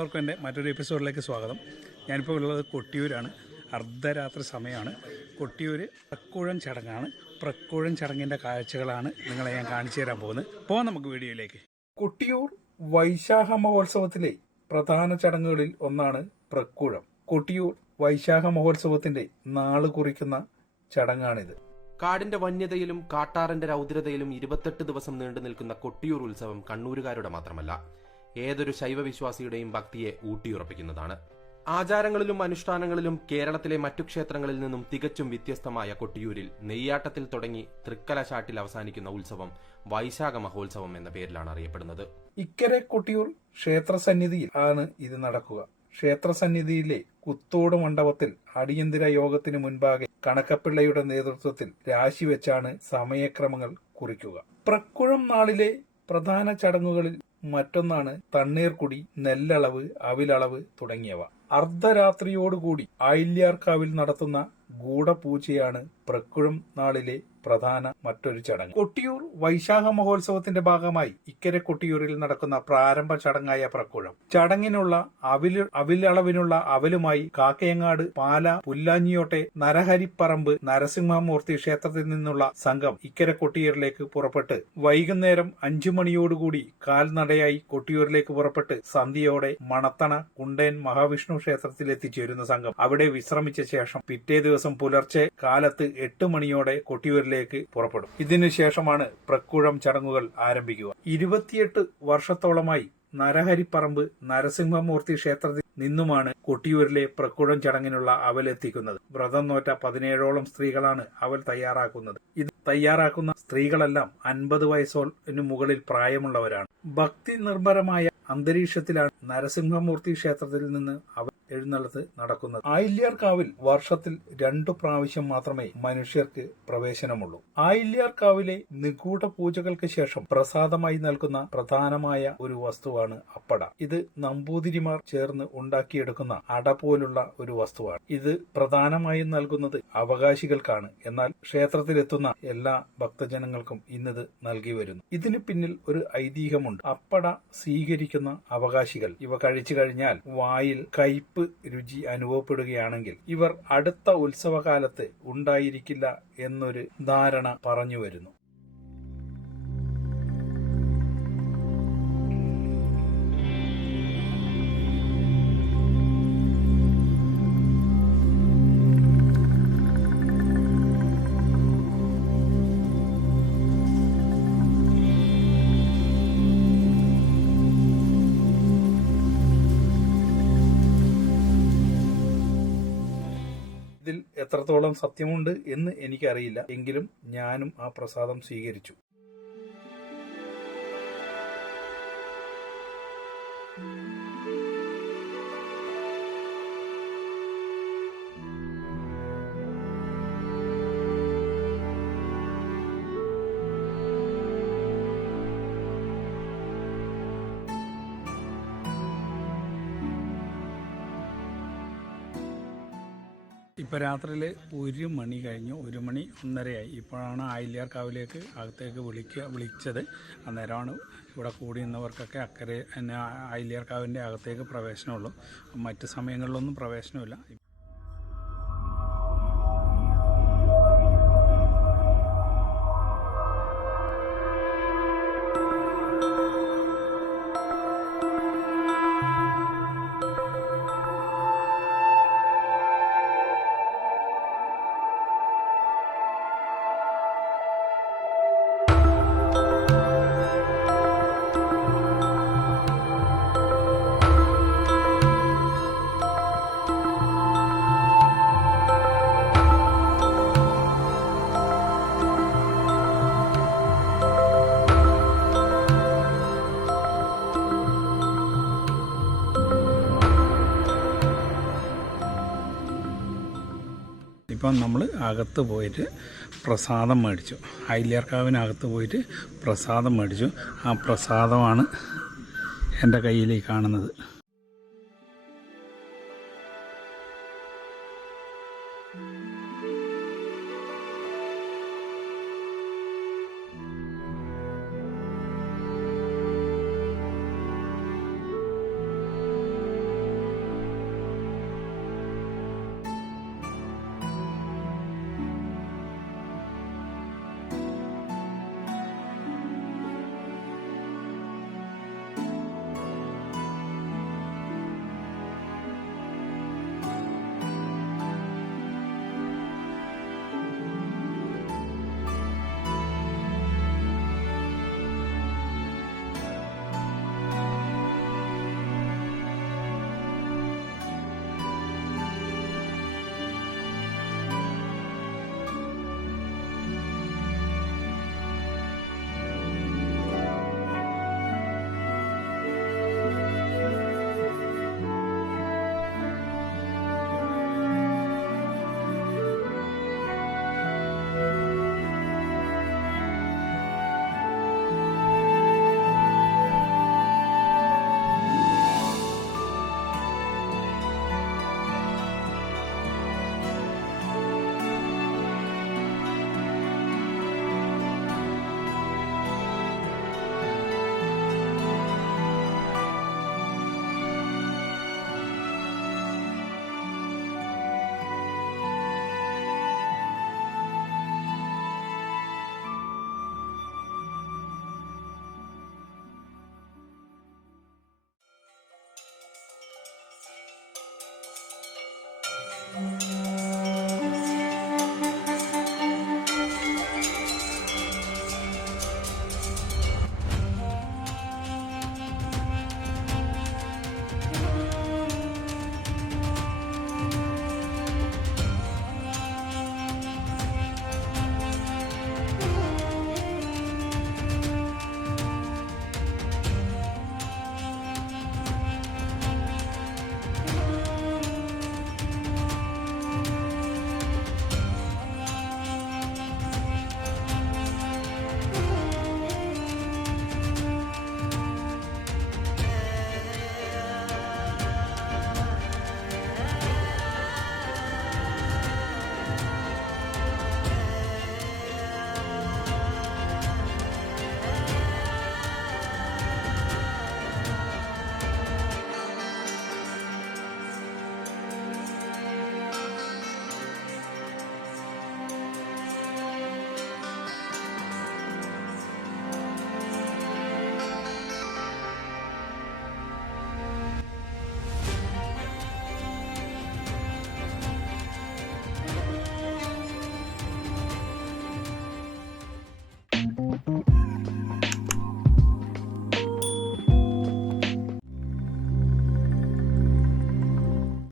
എല്ലാവർക്കും എൻ്റെ മറ്റൊരു എപ്പിസോഡിലേക്ക് സ്വാഗതം. ഞാനിപ്പോൾ ഉള്ളത് കൊട്ടിയൂരാണ്. അർദ്ധരാത്രി സമയമാണ്. കൊട്ടിയൂർ പ്രക്കുഴം ചടങ്ങാണ്. പ്രക്കുഴം ചടങ്ങിൻ്റെ കാഴ്ചകളാണ് നിങ്ങളെ ഞാൻ കാണിച്ചു തരാൻ പോകുന്നത്. പോകാം നമുക്ക് വീഡിയോയിലേക്ക്. കൊട്ടിയൂർ വൈശാഖ മഹോത്സവത്തിലെ പ്രധാന ചടങ്ങുകളിൽ ഒന്നാണ് പ്രക്കുഴം. കൊട്ടിയൂർ വൈശാഖ മഹോത്സവത്തിന്റെ നാള് കുറിക്കുന്ന ചടങ്ങാണിത്. കാടിന്റെ വന്യതയിലും കാട്ടാറിന്റെ രൗദ്രതയിലും 28 ദിവസം നീണ്ടു നിൽക്കുന്ന കൊട്ടിയൂർ ഉത്സവം കണ്ണൂരുകാരുടെ മാത്രമല്ല, ഏതൊരു ശൈവവിശ്വാസിയുടെയും ഭക്തിയെ ഊട്ടിയുറപ്പിക്കുന്നതാണ്. ആചാരങ്ങളിലും അനുഷ്ഠാനങ്ങളിലും കേരളത്തിലെ മറ്റു ക്ഷേത്രങ്ങളിൽ നിന്നും തികച്ചും വ്യത്യസ്തമായ കൊട്ടിയൂരിൽ നെയ്യാട്ടത്തിൽ തുടങ്ങി തൃക്കലശാട്ടിൽ അവസാനിക്കുന്ന ഉത്സവം വൈശാഖ മഹോത്സവം എന്ന പേരിലാണ് അറിയപ്പെടുന്നത്. ഇക്കരെ കൊട്ടിയൂർ ക്ഷേത്രസന്നിധിയിൽ ആണ് ഇത് നടക്കുക. ക്ഷേത്രസന്നിധിയിലെ കുത്തോട് മണ്ഡപത്തിൽ അടിയന്തര യോഗത്തിന് മുൻപാകെ കണക്കപ്പിള്ളയുടെ നേതൃത്വത്തിൽ രാശിവെച്ചാണ് സമയക്രമങ്ങൾ കുറിക്കുക. പ്രക്കുഴം നാളിലെ പ്രധാന ചടങ്ങുകളിൽ മറ്റൊന്നാണ് തണ്ണീർക്കുടി, നെല്ലളവ്, അവിലളവ് തുടങ്ങിയവ. അർദ്ധരാത്രിയോടുകൂടി ആയില്യാർക്കാവിൽ നടത്തുന്ന ഗൂഢപൂജയാണ് പ്രക്കുഴം നാളിലെ പ്രധാന മറ്റൊരു ചടങ്ങ്. കൊട്ടിയൂർ വൈശാഖ മഹോത്സവത്തിന്റെ ഭാഗമായി ഇക്കരെ കൊട്ടിയൂരിൽ നടക്കുന്ന പ്രാരംഭ ചടങ്ങായ പ്രക്കുഴം ചടങ്ങിനുള്ള അവിലളവിനുള്ള അവലുമായി കാക്കയങ്ങാട്, പാല, പുല്ലാഞ്ഞിയോട്ടെ, നരഹരിപ്പറമ്പ് നരസിംഹമൂർത്തി ക്ഷേത്രത്തിൽ നിന്നുള്ള സംഘം ഇക്കരെ കൊട്ടിയൂരിലേക്ക് പുറപ്പെട്ട് വൈകുന്നേരം 5 മണിയോടുകൂടി കാൽനടയായി കൊട്ടിയൂരിലേക്ക് പുറപ്പെട്ട് സന്ധ്യയോടെ മണത്തണ കുണ്ടേൻ മഹാവിഷ്ണു ക്ഷേത്രത്തിൽ എത്തിച്ചേരുന്ന സംഘം അവിടെ വിശ്രമിച്ച ശേഷം പിറ്റേ ദിവസം പുലർച്ചെ കാലത്ത് 8 മണിയോടെ കൊട്ടിയൂരിലേക്ക് പുറപ്പെടും. ഇതിനുശേഷമാണ് പ്രക്കുഴം ചടങ്ങുകൾ ആരംഭിക്കുക. 28 വർഷത്തോളമായി നരഹരിപ്പറമ്പ് നരസിംഹമൂർത്തി ക്ഷേത്രത്തിൽ നിന്നുമാണ് കൊട്ടിയൂരിലെ പ്രക്കുഴം ചടങ്ങിനുള്ള അവൽ എത്തിക്കുന്നത്. വ്രതം നോറ്റ 17ഓളം സ്ത്രീകളാണ് അവൽ തയ്യാറാക്കുന്നത്. ഇത് തയ്യാറാക്കുന്ന സ്ത്രീകളെല്ലാം 50 വയസ്സിന് മുകളിൽ പ്രായമുള്ളവരാണ്. ഭക്തി നിർഭരമായ അന്തരീക്ഷത്തിലാണ് നരസിംഹമൂർത്തി ക്ഷേത്രത്തിൽ നിന്ന് അവൽ എഴുന്നള്ളത്ത് നടക്കുന്നത്. ആയില്യാർക്കാവിൽ വർഷത്തിൽ 2 പ്രാവശ്യം മാത്രമേ മനുഷ്യർക്ക് പ്രവേശനമുള്ളൂ. ആയില്യാർക്കാവിലെ നിഗൂഢ പൂജകൾക്ക് ശേഷം പ്രസാദമായി നൽകുന്ന പ്രധാനമായ ഒരു വസ്തുവാണ് അപ്പട. ഇത് നമ്പൂതിരിമാർ ചേർന്ന് ഉണ്ടാക്കിയെടുക്കുന്ന അട പോലുള്ള ഒരു വസ്തുവാണ്. ഇത് പ്രധാനമായും നൽകുന്നത് അവകാശികൾക്കാണ്. എന്നാൽ ക്ഷേത്രത്തിലെത്തുന്ന എല്ലാ ഭക്തജനങ്ങൾക്കും ഇന്നത് നൽകി വരുന്നു. ഇതിന് പിന്നിൽ ഒരു ഐതിഹ്യമുണ്ട്. അപ്പട സ്വീകരിക്കുന്ന അവകാശികൾ ഇവ കഴിച്ചു കഴിഞ്ഞാൽ വായിൽ കയ്പ് രുചി അനുഭവപ്പെടുകയാണെങ്കിൽ ഇവർ അടുത്ത ഉത്സവകാലത്ത് ഉണ്ടായിരിക്കില്ല എന്നൊരു ധാരണ പറഞ്ഞു വരുന്നു. ഇതിൽ എത്രത്തോളം സത്യമുണ്ട് എന്ന് എനിക്കറിയില്ല. എങ്കിലും ഞാനും ആ പ്രസാദം സ്വീകരിച്ചു. ഇപ്പോൾ രാത്രിയിൽ 1 മണി കഴിഞ്ഞു. 1 മണി 1:30 ഇപ്പോഴാണ് ആയില്യാർക്കാവിലേക്ക് അകത്തേക്ക് വിളിച്ചത്. അന്നേരമാണ് ഇവിടെ കൂടി നിന്നവർക്കൊക്കെ അക്കരെ ആയില്യാർക്കാവിൻ്റെ അകത്തേക്ക് പ്രവേശനമുള്ളൂ. മറ്റ് സമയങ്ങളിലൊന്നും പ്രവേശനമില്ല. ഇപ്പം നമ്മൾ അകത്ത് പോയിട്ട് പ്രസാദം മേടിച്ചു. ആയില്യാർക്കാവിനകത്ത് പോയിട്ട് പ്രസാദം മേടിച്ചു. ആ പ്രസാദമാണ് എൻ്റെ കയ്യിലേക്ക് കാണുന്നത്.